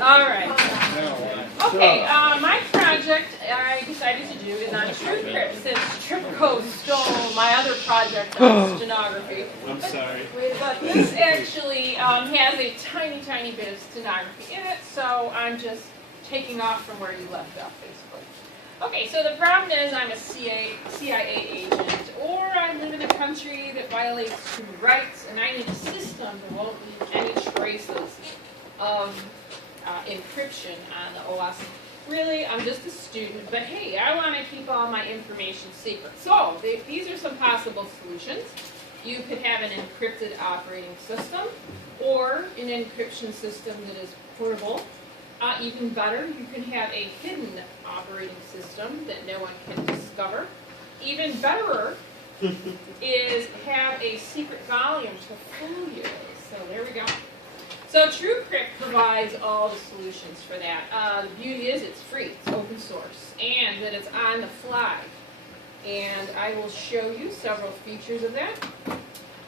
All right. Okay, my project I decided to do is on Truecrypt since Truecrypt stole my other project on stenography. I'm sorry. But this actually has a tiny, tiny bit of stenography in it, so I'm just taking off from where you left off, basically. Okay, so the problem is I'm a CIA agent, or I live in a country that violates human rights, and I need a system that won't leave any traces of encryption on the OS. Really, I'm just a student, but hey, I want to keep all my information secret. So, these are some possible solutions. You could have an encrypted operating system, or an encryption system that is portable. Even better, you can have a hidden operating system that no one can discover. Even betterer is have a secret volume to fool you. So there we go. So Truecrypt provides all the solutions for that. The beauty is it's free, it's open source, and that it's on the fly. And I will show you several features of that.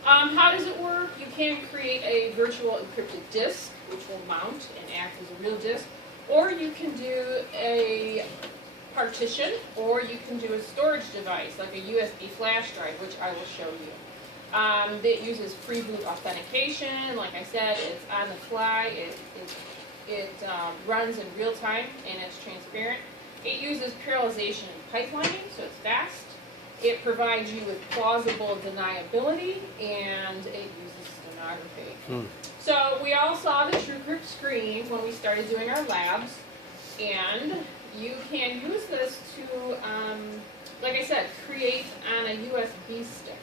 How does it work? You can create a virtual encrypted disk, which will mount and act as a real disk, or you can do a partition, or you can do a storage device, like a USB flash drive, which I will show you. That uses pre-boot authentication. Like I said, it's on the fly, it runs in real time, and it's transparent. It uses parallelization and pipelining, so it's fast. It provides you with plausible deniability, and it uses stenography. So we all saw the Truecrypt screen when we started doing our labs, and you can use this to, like I said, create on a USB stick.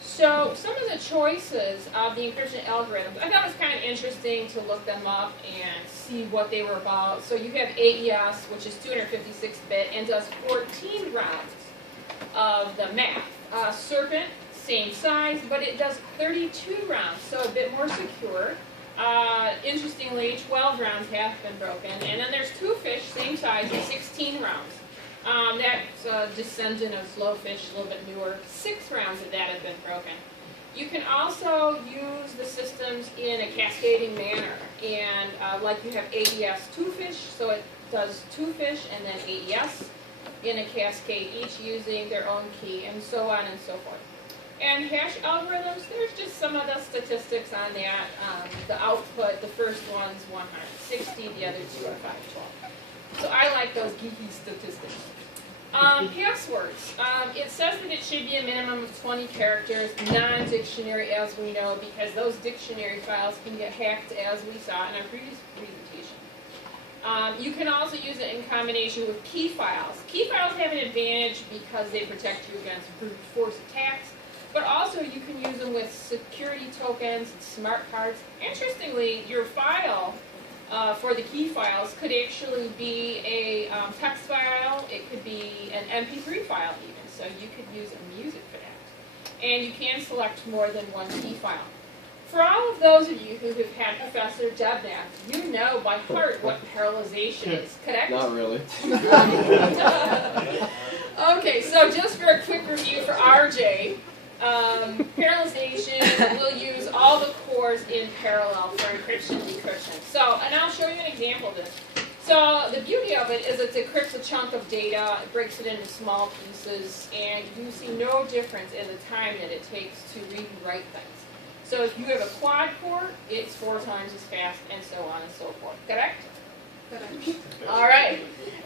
So some of the choices of the encryption algorithms, I thought it was kind of interesting to look them up and see what they were about. So you have AES, which is 256-bit, and does 14 rounds of the math. Serpent, same size, but it does 32 rounds, so a bit more secure. Interestingly, 12 rounds have been broken. And then there's Twofish, same size, 16 rounds. That's a descendant of Slowfish, a little bit newer. 6 rounds of that have been broken. You can also use the systems in a cascading manner. And like you have AES Twofish, so it does Twofish and then AES in a cascade, each using their own key, and so on and so forth. And hash algorithms, there's just some of the statistics on that. The output, the first one's 160, the other two are 512. So I like those geeky statistics. Passwords. It says that it should be a minimum of 20 characters, non-dictionary as we know, because those dictionary files can get hacked as we saw in our previous presentation. You can also use it in combination with key files. Key files have an advantage because they protect you against brute force attacks, but also you can use them with security tokens and smart cards. Interestingly, your file for the key files could actually be a text file, it could be an MP3 file even, so you could use a music for that. And you can select more than one key file. For all of those of you who have had Professor Debnath, you know by heart what parallelization is, correct? Not really. Okay, so just for a quick review for RJ, parallelization will use all the cores in parallel for encryption and decryption. So, and I'll show you an example of this. So the beauty of it is it decrypts a chunk of data, it breaks it into small pieces, and you see no difference in the time that it takes to read and write things. So if you have a quad core, it's 4 times as fast, and so on and so forth. Correct? All right.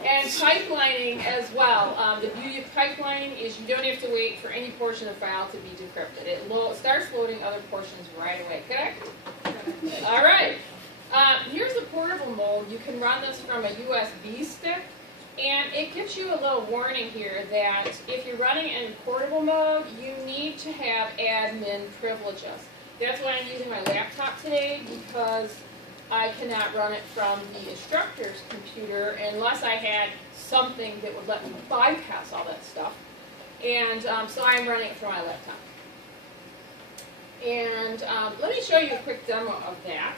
And pipelining as well. The beauty of pipelining is you don't have to wait for any portion of the file to be decrypted. It starts loading other portions right away. Correct? All right. Here's the portable mode. You can run this from a USB stick. And it gives you a little warning here that if you're running in portable mode, you need to have admin privileges. That's why I'm using my laptop today, because I cannot run it from the instructor's computer unless I had something that would let me bypass all that stuff. And so I'm running it from my laptop. And let me show you a quick demo of that.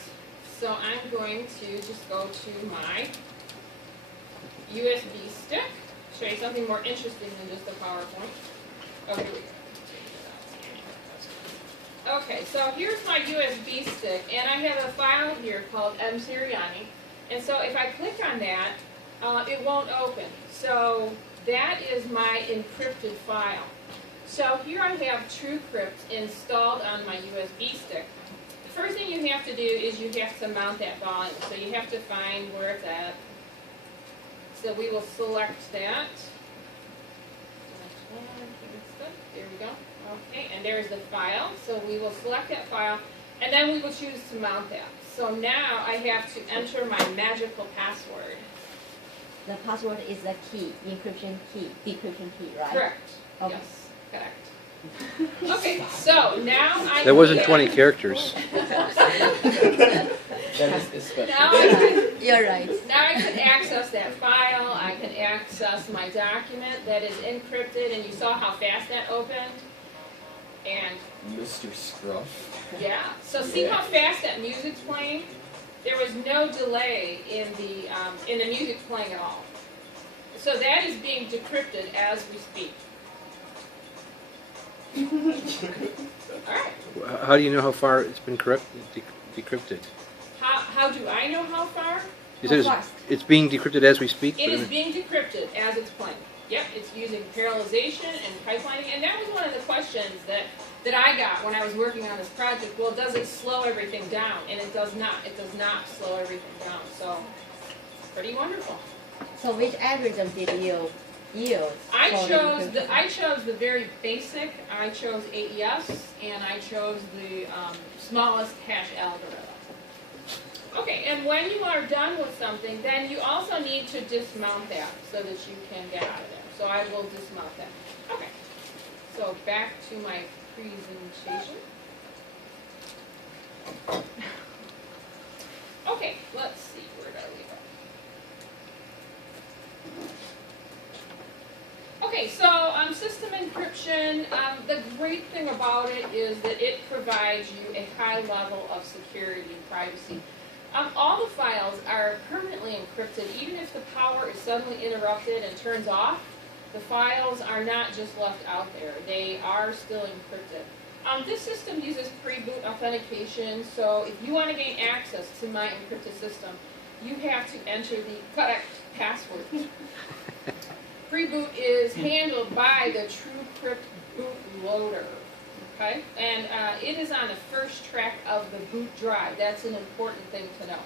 So I'm going to just go to my USB stick, show you something more interesting than just a PowerPoint. Oh, here we go. Okay, so here's my USB stick, and I have a file here called mseriani. And so if I click on that, it won't open. So that is my encrypted file. So here I have Truecrypt installed on my USB stick. The first thing you have to do is you have to mount that volume. So you have to find where it's at. So we will select that. There we go. Okay, and there's the file. So we will select that file, and then we will choose to mount that. So now I have to enter my magical password. The password is the key, encryption key, decryption key, right? Correct. Okay. Yes, correct. Okay, so now I That wasn't 20 characters. That is special. Now I can, You're right. now I can access that file. I can access my document that is encrypted, and you saw how fast that opened. And Mr. Scruff. yeah, so see how fast that music's playing? There was no delay in the music playing at all. So that is being decrypted as we speak. All right. How do you know how far it's been decrypted? How do I know how far? You said it's being decrypted as we speak? It is being decrypted as it's playing. Yep, it's using parallelization and pipelining, and that was one of the questions that I got when I was working on this project. Well, does it slow everything down? And it does not. It does not slow everything down. So, pretty wonderful. So which algorithm did you use? I for chose the very basic. I chose AES, and I chose the smallest hash algorithm. Okay, and when you are done with something, then you also need to dismount that so that you can get out of there. So I will dismount that. Okay, so back to my presentation. Okay, let's see, where did I leave it? Okay, so system encryption, the great thing about it is that it provides you a high level of security and privacy. All the files are permanently encrypted. Even if the power is suddenly interrupted and turns off, the files are not just left out there. They are still encrypted. This system uses pre-boot authentication, so if you want to gain access to my encrypted system, you have to enter the correct password. Pre-boot is handled by the Truecrypt bootloader. Okay, and it is on the first track of the boot drive. That's an important thing to know.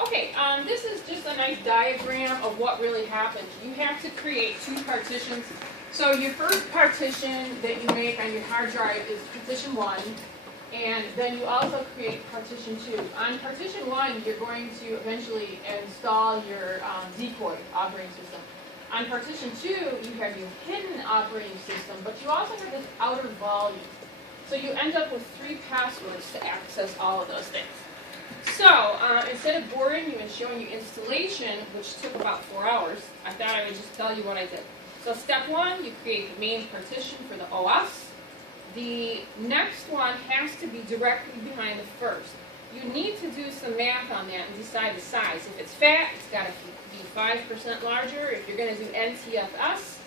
Okay, this is just a nice diagram of what really happens. You have to create two partitions. So your first partition that you make on your hard drive is partition 1, and then you also create partition 2. On partition 1, you're going to eventually install your decoy operating system. On partition 2, you have your hidden operating system, but you also have this outer volume. So you end up with 3 passwords to access all of those things. So instead of boring you and showing you installation, which took about 4 hours, I thought I would just tell you what I did. So step 1, you create the main partition for the OS. The next one has to be directly behind the first. You need to do some math on that and decide the size. If it's fat, it's got to be 5% larger. If you're going to do NTFS,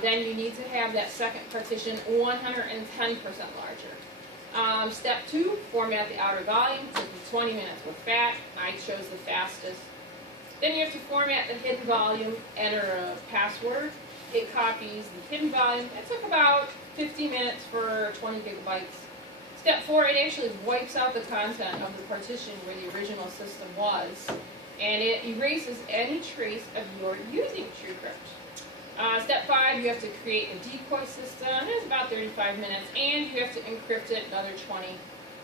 then you need to have that second partition 110% larger. Step 2, format the outer volume. Took me 20 minutes with fat. I chose the fastest. Then you have to format the hidden volume, enter a password. It copies the hidden volume. It took about 50 minutes for 20 gigabytes. Step 4, it actually wipes out the content of the partition where the original system was, and it erases any trace of your using Truecrypt. Step 5, you have to create a decoy system. It's about 35 minutes, and you have to encrypt it another 20.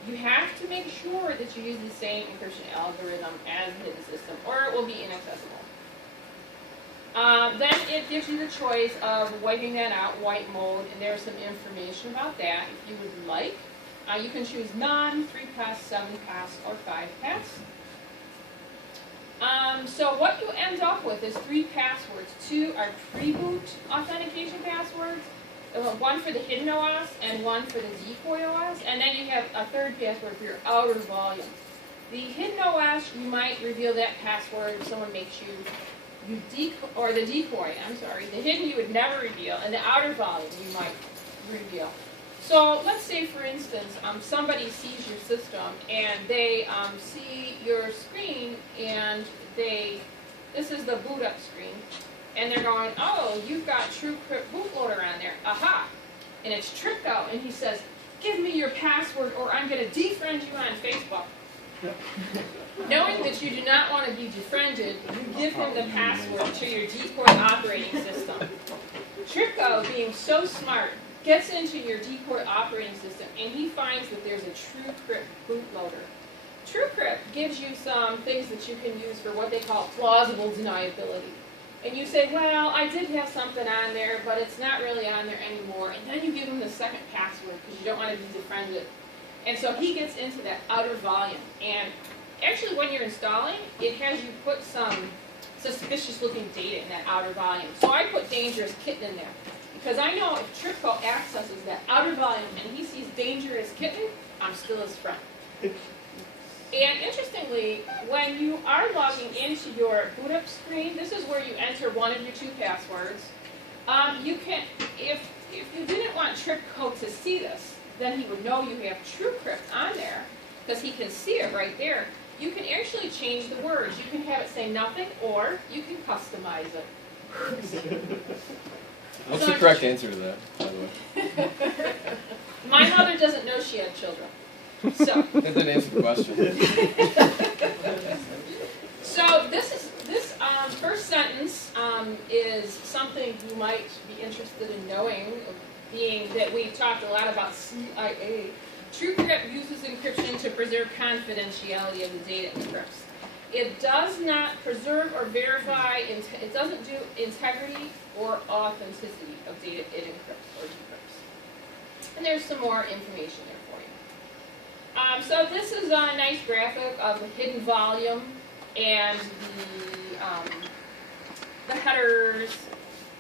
You have to make sure that you use the same encryption algorithm as the hidden system, or it will be inaccessible. Then it gives you the choice of wiping that out, wipe mode, and there's some information about that if you would like. You can choose none, 3-pass, 7-pass, or 5-pass. So what you end up with is 3 passwords. 2 are pre-boot authentication passwords, one for the hidden OS and one for the decoy OS, and then you have a 3rd password for your outer volume. The hidden OS, you might reveal that password if someone makes you or the decoy, I'm sorry. The hidden you would never reveal, and the outer volume you might reveal. So let's say, for instance, somebody sees your system and they see your screen and this is the boot up screen, and they're going, oh, you've got Truecrypt bootloader on there, aha. And it's Truecrypt, and he says, give me your password or I'm going to defriend you on Facebook. Knowing that you do not want to be defriended, you give him the password to your decoy operating system. Truecrypt, being so smart, gets into your decoy operating system and he finds that there's a Truecrypt bootloader. Truecrypt gives you some things that you can use for what they call plausible deniability. And you say, well, I did have something on there, but it's not really on there anymore. And then you give him the second password because you don't want to be defriended. And so he gets into that outer volume. And actually, when you're installing, it has you put some suspicious-looking data in that outer volume. So I put dangerous kitten in there. Because I know if Truecrypt accesses that outer volume and he sees dangerous kitten, I'm still his friend. And interestingly, when you are logging into your boot up screen, this is where you enter one of your 2 passwords. You can, if you didn't want Truecrypt to see this, then he would know you have Truecrypt on there, because he can see it right there. You can actually change the words. You can have it say nothing, or you can customize it. What's the correct answer to that, by the way? My mother doesn't know she had children. So That didn't answer the question. So this first sentence is something you might be interested in knowing, being that we've talked a lot about CIA. Truecrypt uses encryption to preserve confidentiality of the data it encrypts. It does not preserve or verify, it doesn't do integrity or authenticity of data it encrypts or decrypts. And there's some more information there for you. So this is a nice graphic of the hidden volume and the headers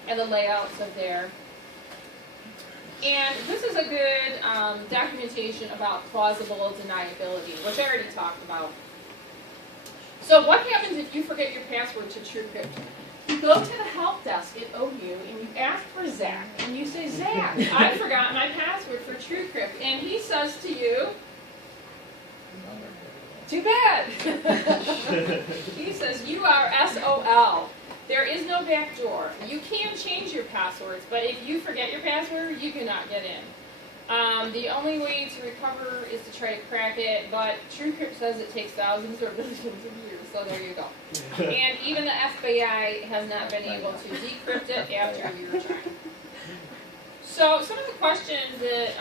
and the layouts of there. And this is a good documentation about plausible deniability, which I already talked about. So what happens if you forget your password to Truecrypt? You go to the help desk at OU and you ask for Zach, and you say, Zach, I forgot my password for Truecrypt. And he says to you, too bad. He says, you are SOL. There is no back door. You can change your passwords, but if you forget your password, you cannot get in. The only way to recover is to try to crack it, but Truecrypt says it takes thousands or millions of years, so there you go. And even the FBI has not been able to decrypt it after a year trying. So some of the questions that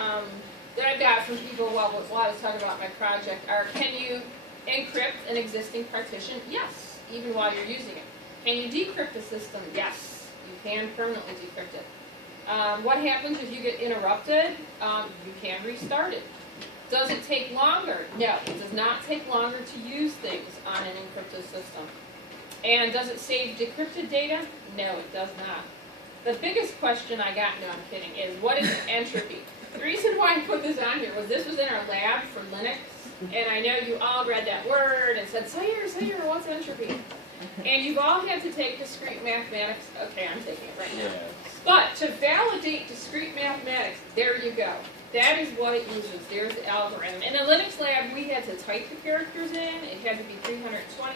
I've got from people while I was talking about my project are, can you encrypt an existing partition? Yes, even while you're using it. Can you decrypt the system? Yes, you can permanently decrypt it. What happens if you get interrupted? You can restart it. Does it take longer? No, it does not take longer to use things on an encrypted system. And does it save decrypted data? No, it does not. The biggest question I got, no, I'm kidding, is what is entropy? The reason why I put this on here was this was in our lab for Linux, and I know you all read that word and said, Sayer, what's entropy? And you've all had to take discrete mathematics. Okay, I'm taking it right now. Yeah. But to validate discrete mathematics, there you go. That is what it uses. There's the algorithm. In the Linux lab, we had to type the characters in. It had to be 320.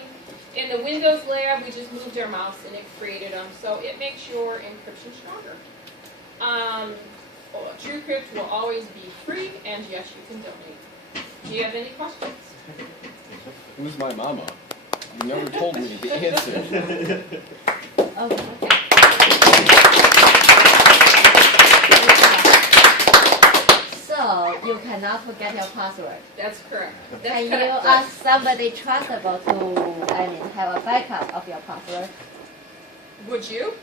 In the Windows lab, we just moved our mouse and it created them. So it makes your encryption stronger. Truecrypt will always be free, and yes, you can donate. Do you have any questions? Who's my mama? You never told me the answer. Oh, okay. So you cannot forget your password. That's correct. Can you ask somebody trustable to, have a backup of your password? Would you?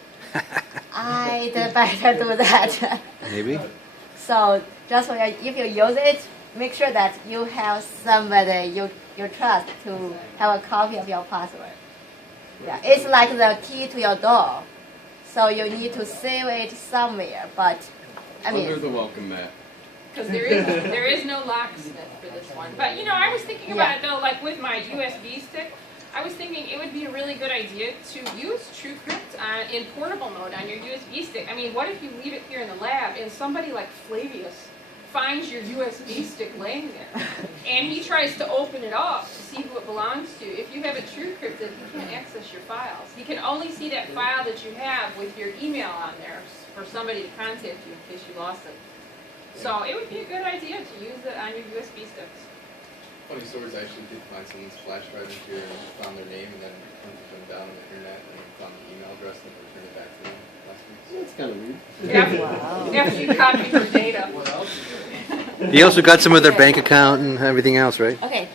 I better do that. Maybe. So just for if you use it, make sure that you have somebody you trust to have a copy of your password. Yeah, it's like the key to your door. So you need to save it somewhere, but Under the welcome mat. Because there is no locksmith for this one. But I was thinking about it though, like with my USB stick, I was thinking it would be a really good idea to use Truecrypt in portable mode on your USB stick. I mean, what if you leave it here in the lab and somebody like Flavius finds your USB stick laying there, and he tries to open it up to see who it belongs to. If you have it TrueCrypted, he can't access your files. He can only see that file that you have with your email on there for somebody to contact you in case you lost it. So it would be a good idea to use it on your USB sticks. Funny stories, I actually did find someone's flash drive into and found their name and then hunted them down on the internet and found the email address and returned it back to them last week. That's kind of weird. After you copy your data. What else? He also got some of their bank account and everything else, right? Okay.